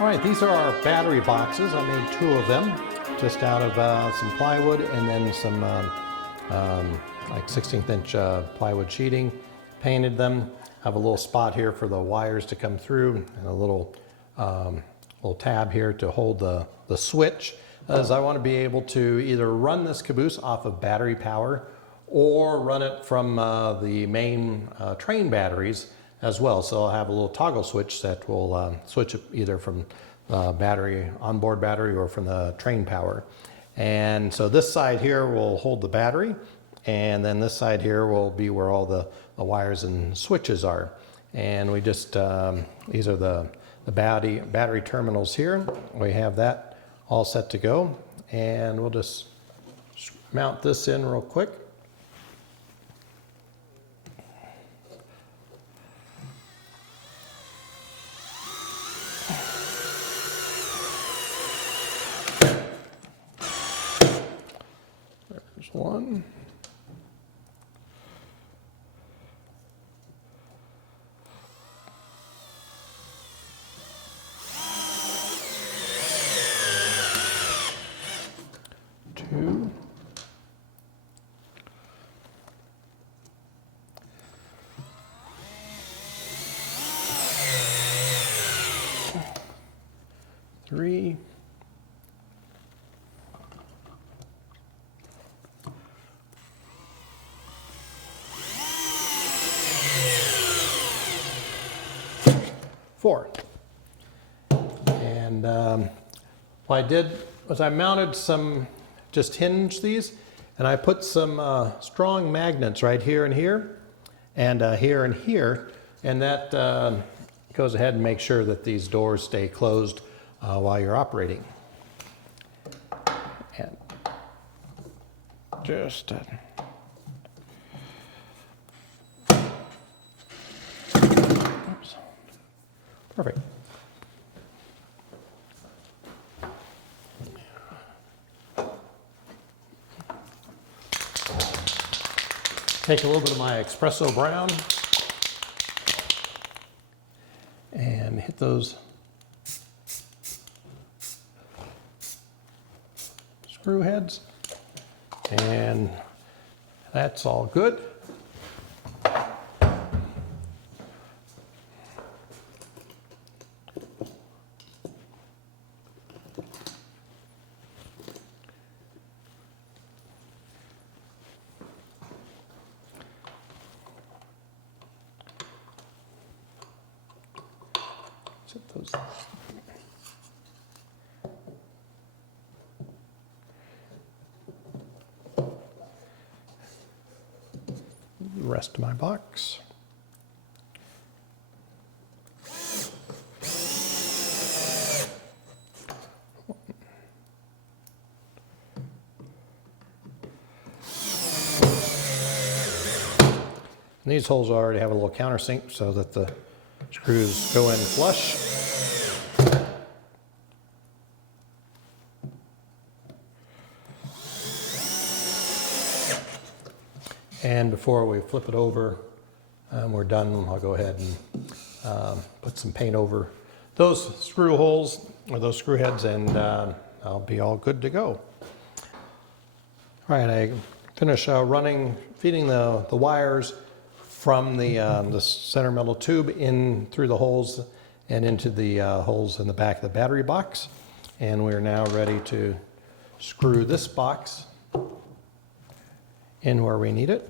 All right, these are our battery boxes. I made 2 of them, just out of some plywood and then some like 16th inch plywood sheeting. Painted them. Have a little spot here for the wires to come through, and a little tab here to hold the switch, as I want to be able to either run this caboose off of battery power or run it from the main train batteries as well. So I'll have a little toggle switch that will switch it either from battery, onboard battery, or from the train power. And so this side here will hold the battery, and then this side here will be where all the wires and switches are. And we just, these are the battery terminals here. We have that all set to go, and we'll just mount this in real quick. There's one. Two. Three. 4. And what I did was I mounted some, just hinged these, and I put some strong magnets right here and here, and here, and that goes ahead and makes sure that these doors stay closed while you're operating. And just oops. Perfect. Take a little bit of my espresso brown and hit those screw heads, and that's all good. Set those. The rest of my box. And these holes already have a little countersink so that the screws go in flush. And before we flip it over, we're done, I'll go ahead and put some paint over those screw holes, or those screw heads, and I'll be all good to go. All right, I finished feeding the wires from the center metal tube in through the holes and into the holes in the back of the battery box. And we're now ready to screw this box in where we need it.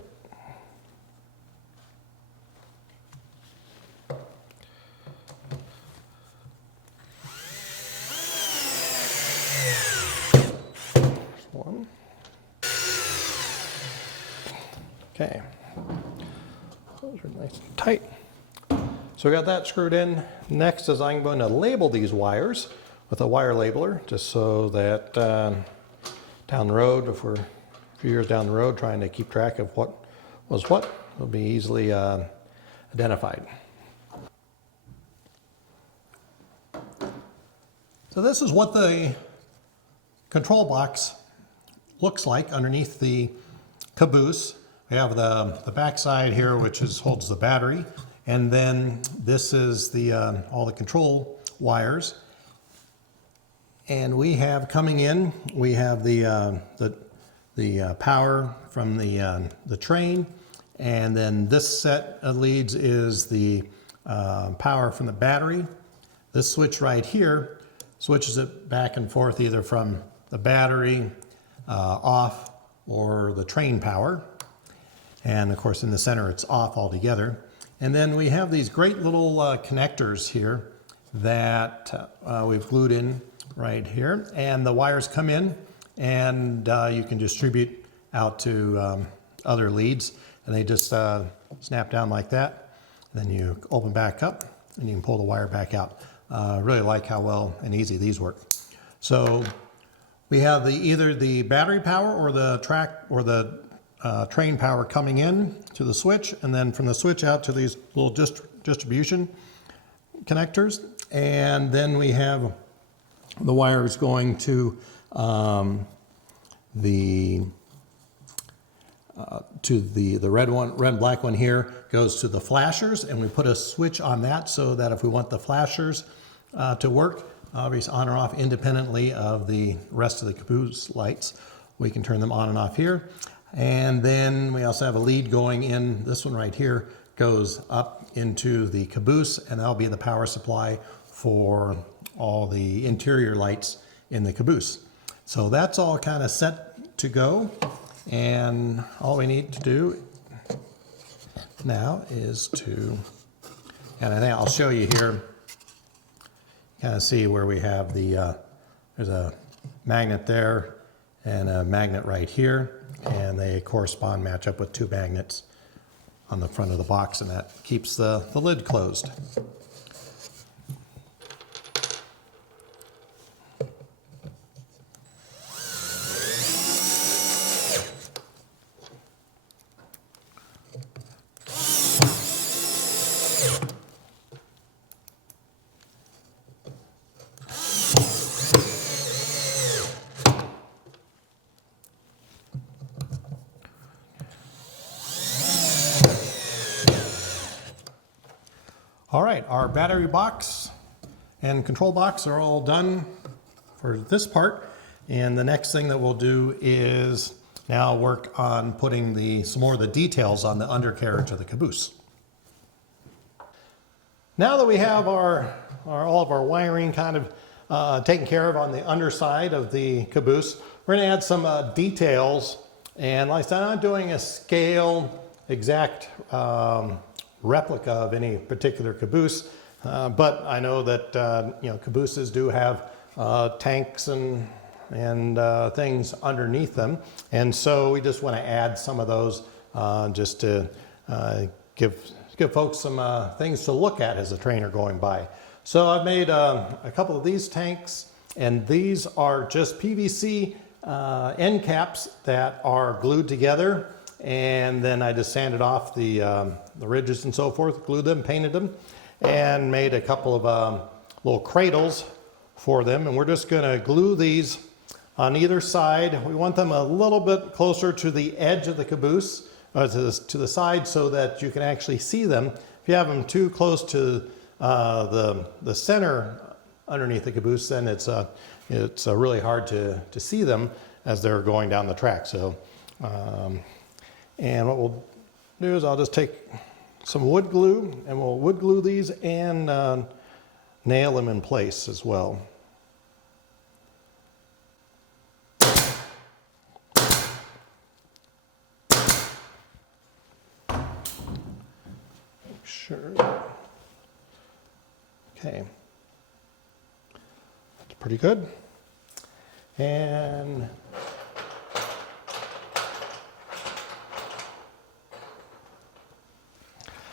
There's one. Okay. Those are nice and tight. So we got that screwed in. Next is I'm going to label these wires with a wire labeler, just so that down the road, if we're a few years down the road trying to keep track of what was what, will be easily identified. So this is what the control box looks like underneath the caboose. We have the back side here, which holds the battery, and then this is the all the control wires. And we have coming in, we have the power from the train, and then this set of leads is the power from the battery. This switch right here switches it back and forth either from the battery off or the train power. And of course in the center it's off altogether. And then we have these great little connectors here that we've glued in right here. And the wires come in and you can distribute out to other leads. And they just snap down like that. And then you open back up and you can pull the wire back out. Really like how well and easy these work. So we have either the battery power or the train power coming in to the switch, and then from the switch out to these little distribution connectors. And then we have the wires going to the red and black one here goes to the flashers, and we put a switch on that so that if we want the flashers to work, obviously on or off independently of the rest of the caboose lights, we can turn them on and off here. And then we also have a lead going in. This one right here goes up into the caboose, and that'll be the power supply for all the interior lights in the caboose. So that's all kind of set to go. And all we need to do now is and I think I'll show you here, kind of see where we have there's a magnet there and a magnet right here, and they match up with two magnets on the front of the box, and that keeps the lid closed. All right, our battery box and control box are all done for this part. And the next thing that we'll do is now work on putting some more of the details on the undercarriage of the caboose. Now that we have all of our wiring kind of taken care of on the underside of the caboose, we're going to add some details. And like I said, I'm not doing a scale exact replica of any particular caboose, but I know that cabooses do have tanks and things underneath them, and so we just want to add some of those just to give folks some things to look at as a train are going by. So I've made a couple of these tanks, and these are just PVC end caps that are glued together. And then I just sanded off the ridges and so forth, glued them, painted them, and made a couple of little cradles for them. And we're just going to glue these on either side. We want them a little bit closer to the edge of the caboose, to the side, so that you can actually see them. If you have them too close to the center underneath the caboose, then it's really hard to see them as they're going down the track. So. And what we'll do is I'll just take some wood glue, and we'll wood glue these and nail them in place as well. Make sure. Okay. That's pretty good. And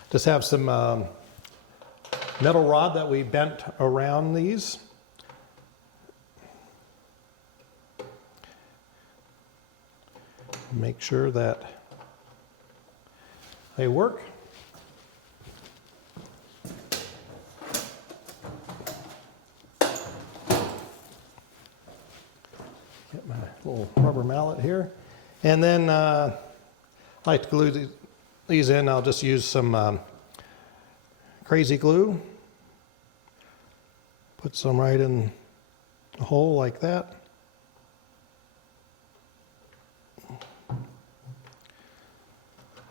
just have some metal rod that we bent around these. make sure that they work. Get my little rubber mallet here. And then I like to glue these in. I'll just use some crazy glue. Put some right in the hole like that.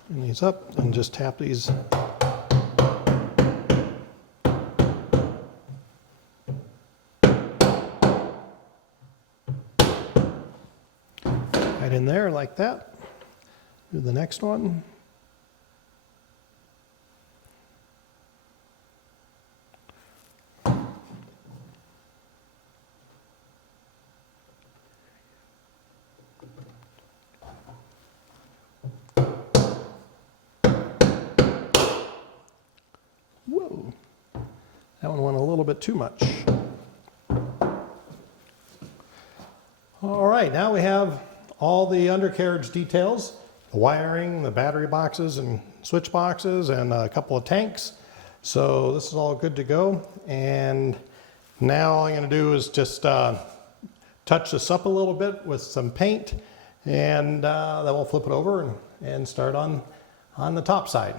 And these up and just tap these. Right in there like that. Do the next one. Whoa, that one went a little bit too much. All right, now we have all the undercarriage details, the wiring, the battery boxes and switch boxes, and a couple of tanks. So this is all good to go. And now all I'm going to do is just touch this up a little bit with some paint, and then we'll flip it over and start on the top side.